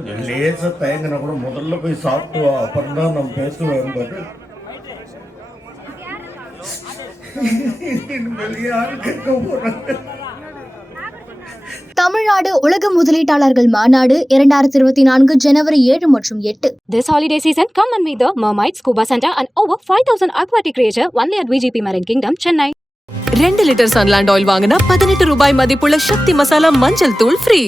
கொஞ்சம் லேசாக தயங்கினா கூட முதல்ல போய் சாப்பிட்டு வா, அப்புறம் தான் நம்ம பேசுவேன் பாரு. இனிமேல் யாரு கேட்க போறாங்க? தமிழ்நாடு உலக முதலீட்டாளர்கள் மாநாடு 2024 ஜனவரி 7 மற்றும் 8. This holiday season, come and meet the Mermaid Scuba Center and over 5,000 aquatic creature only at VGP Marine Kingdom, Chennai. 2 litre Sunland oil வாங்கினா 18 ரூபாய் மதிப்புள்ள சக்தி மசாலா மஞ்சள் தூள் ஃப்ரீ.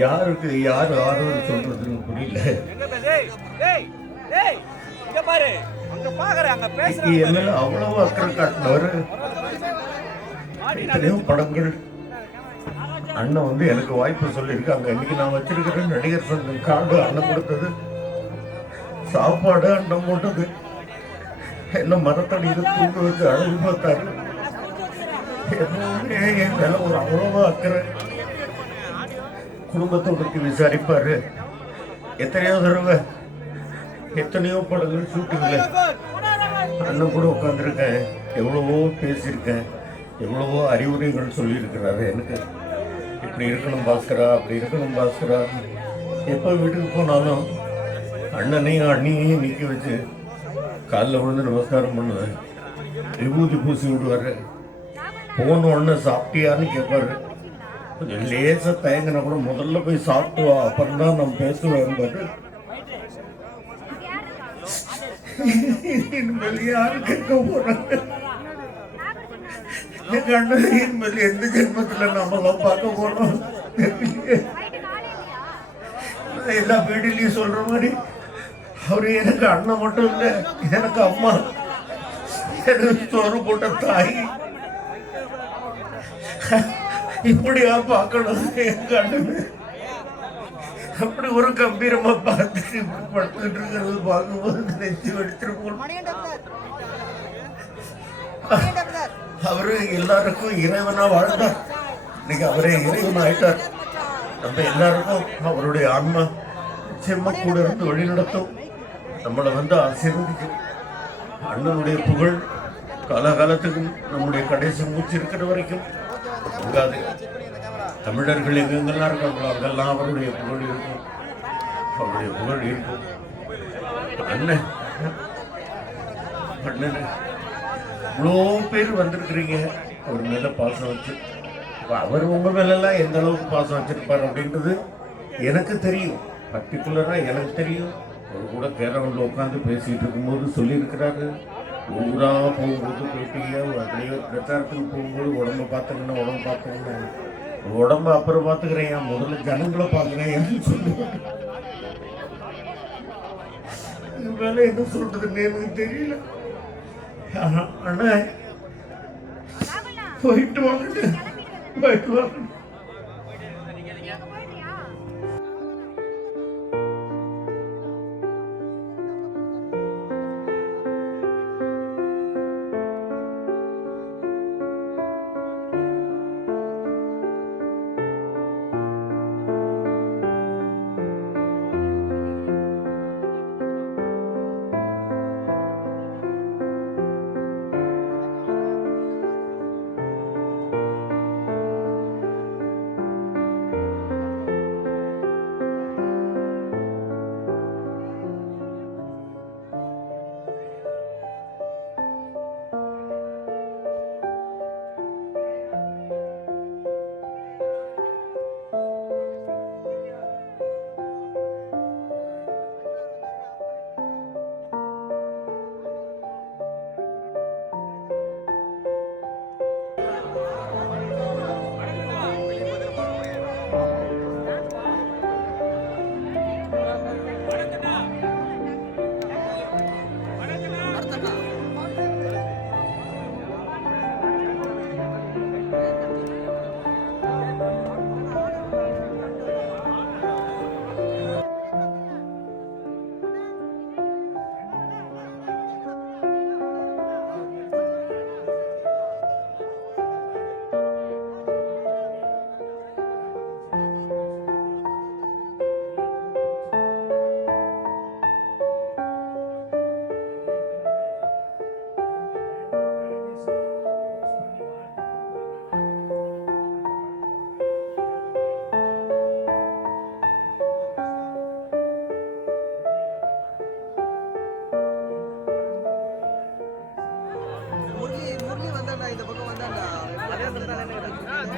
யாருக்கு யார் ஆதரவு சொல்றதுன்னு புரியல. என்னால அவ்வளவு அக்கறை காட்டினவர். எத்தனையோ படங்கள் அண்ணன் வந்து எனக்கு வாய்ப்பு சொல்லியிருக்காங்க. இன்னைக்கு நான் வச்சிருக்கிற நடிகர் சங்கம் கார்டு அண்ணன் கொடுத்தது, சாப்பாடு அண்ணன் போட்டது, என்ன மரத்தடியில் தூங்க வச்சு அழகு பார்த்தாரு. என் மேல ஒரு அவ்வளவா அக்கறை. குடும்பத்தோடு விசாரிப்பாரு. எத்தனையோ தடவை எத்தனையோ படங்கள் ஷூட்டிங்ல அண்ணன் கூட உட்காந்துருக்கேன். எவ்வளவோ பேசியிருக்கேன், எவ்வளவோ அறிவுரைகள் சொல்லியிருக்கிறாரு எனக்கு. இப்படி இருக்கணும் பாஸ்கரா, அப்படி இருக்கணும் பாஸ்கரா. எப்போ வீட்டுக்கு போனாலும் அண்ணனையும் அண்ணியையும் நிற்க வச்சு காலில் விழுந்து நமஸ்காரம் பண்ணுவேன். விபூதி பூசி விடுவார். போன உடனே சாப்பிட்டியான்னு கேட்பாரு. கொஞ்சம் லேசாக தயங்கினா கூட முதல்ல போய் சாப்பிட்டு வா, அப்புறம் தான் நம்ம பேசுவேன் பாரு. இனிமேல் யாரு கேட்க போறாங்க? எங்க அண்ணன் இனிமேல் எந்த ஜென்மத்தில் நம்மளாம் பார்க்க போறோம்? எல்லா வீடுலையும் சொல்ற மாதிரி அவரு எனக்கு அண்ணன் மட்டும் இல்லை, எனக்கு அம்மா, எனக்கு சோறு போட்ட தாய். இப்படியா பார்க்கணும் எங்க அண்ணன்? அப்படி ஒரு கம்பீரமா பார்த்துட்டு படுத்துட்டு இருக்கிறது பார்க்கும்போது நெஞ்சு வெடிச்சிருப்போம். அவரு எல்லாருக்கும் இறைவனா வாழ்ந்தார். இன்னைக்கு அவரே இறைவன் ஆயிட்டார். நம்ம எல்லாருக்கும் அவருடைய ஆன்மா நிச்சயமா கூட இருந்து வழி நடத்தும், நம்மளை வந்து ஆசீர்வதிக்கும். அண்ணனுடைய புகழ் காலகாலத்துக்கும் நம்முடைய கடைசி மூச்சு இருக்கிற வரைக்கும் அங்காது. தமிழர்கள் எங்கெங்கெல்லாம் இருக்காங்களோ அங்கெல்லாம் அவருடைய புகழ் இருக்கும், அவருடைய புகழ் இருக்கும். அண்ணன் அண்ணன் இவ்வளோ பேர் வந்திருக்கிறீங்க அவர் மேலே பாசம் வச்சு. அவர் உங்கள் மேலெல்லாம் எந்த அளவுக்கு பாசம் வச்சிருப்பார் அப்படின்றது எனக்கு தெரியும், பர்டிகுலராக எனக்கு தெரியும். அவர் கூட கேரவனில் உட்காந்து பேசிகிட்டு இருக்கும்போது சொல்லியிருக்கிறாரு, ஊராக போகும்போது போயிட்டீங்க, அப்படியே பிரச்சாரத்துக்கு போகும்போது உடம்பை பார்த்துக்கணும், உடம்பு பார்த்துக்கணும், உடம்பு அப்புறம் பார்த்துக்கிறேன், முதல்ல ஜனங்களை பார்க்குறேன் சொல்லுவாங்க. இது மேலே என்ன சொல்றதுன்னு எனக்கு தெரியல. அண்ணா போயிட்டு வாங்க, போயிட்டு வாங்க.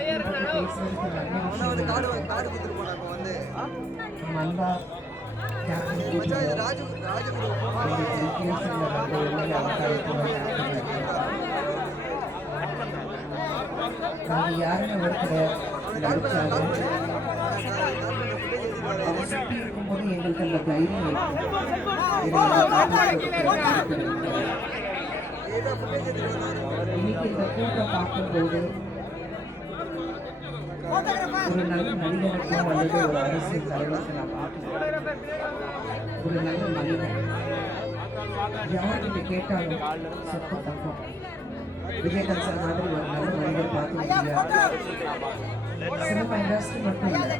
பேசுறதுக்கு நிறைய விஷயங்கள் இருக்கு. நம்ம அன்பா கேப்டன் கூட்டிட்டு நாங்கள் யாருன்னு ஒருத்தர் நடிச்சாலும் அவங்க சுற்றி இருக்கும்போது எங்களுக்கு அந்த தைரியம் இருக்கும். இன்னைக்கு இந்த கூட்டம் பார்க்கும்போது ஒரு நல்ல மனிதனுக்கும் அல்லது ஒரு அரசியல் தலைவருக்கு நான் பார்க்கல. ஒரு நல்ல மனிதன் யார்கிட்ட கேட்டாலும் சொத்த தப்போம். விஜயகாந்த் சார் மாதிரி ஒரு நல்ல மனிதர் பார்க்க சினிமா இண்டஸ்ட்ரி மட்டும் இல்லை,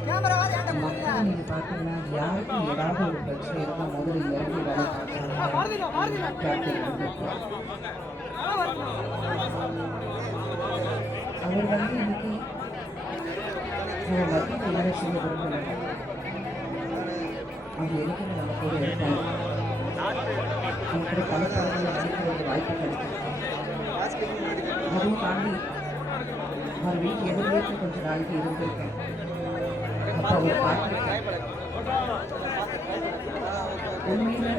மக்கள் நீங்க பார்த்தீங்கன்னா யாருக்கும் ஏதாவது ஒரு பிரச்சனை இருந்தால் முதல்ல இறங்கி வேலை அவர் வந்து இன்னைக்கு நம்ம மத்தியில் வேலை செய்ய விரும்பல. அவங்க எதுக்குமே நம்ம கூட இருப்பாங்க. அவங்க பல படங்களில் நடிக்கிற ஒரு வாய்ப்பு கிடைக்கும். அதுவும் தாண்டி அவர் வீட்டு எதிர்த்து கொஞ்ச நாளைக்கு இருந்திருக்கேன். அப்போ அவர் பார்த்துருக்கேன். உண்மையில்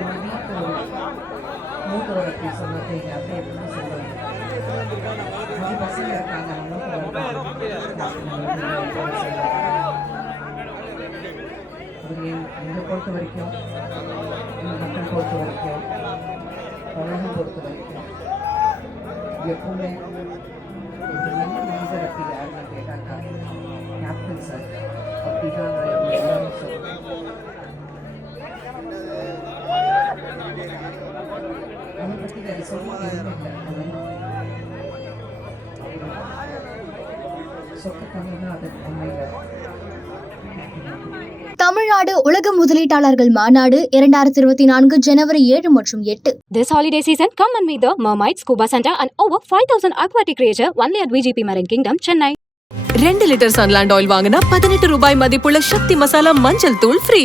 எங்கள் வீட்டில் ஒரு மூத்தவரை அப்படி சொன்னது எங்கள் அத்தை எப்படின்னு சொல்லுவாங்க. 5 பசங்க இருக்காங்க. என்னை பொறுத்த வரைக்கும், எங்கள் மக்கள் பொறுத்த வரைக்கும், உலகம் பொறுத்த வரைக்கும் எப்பவுமே ஒரு நல்ல மனிதர் அப்படி யாருன்னு கேட்டாக்கா கேப்டன் சார் அப்படிதான் நான் எல்லாரும் சொல்லுவேன். அவரை பற்றி வேறு சொல்ல எதுவுமே இல்லை. சொக்க தமிழ்னா அது உண்மையில் தமிழ்நாடு உலக முதலீட்டாளர்கள் மாநாடு 2024 ஜனவரி 7 மற்றும் 8. This holiday season, come and meet the Mermaid Scuba Center and over 5,000 aquatic creature only at VGP Marine Kingdom, Chennai. 2 litre Sunland oil வாங்கினா 18 ரூபாய் மதிப்புள்ள சக்தி மசாலா மஞ்சள் தூள் ஃப்ரீ.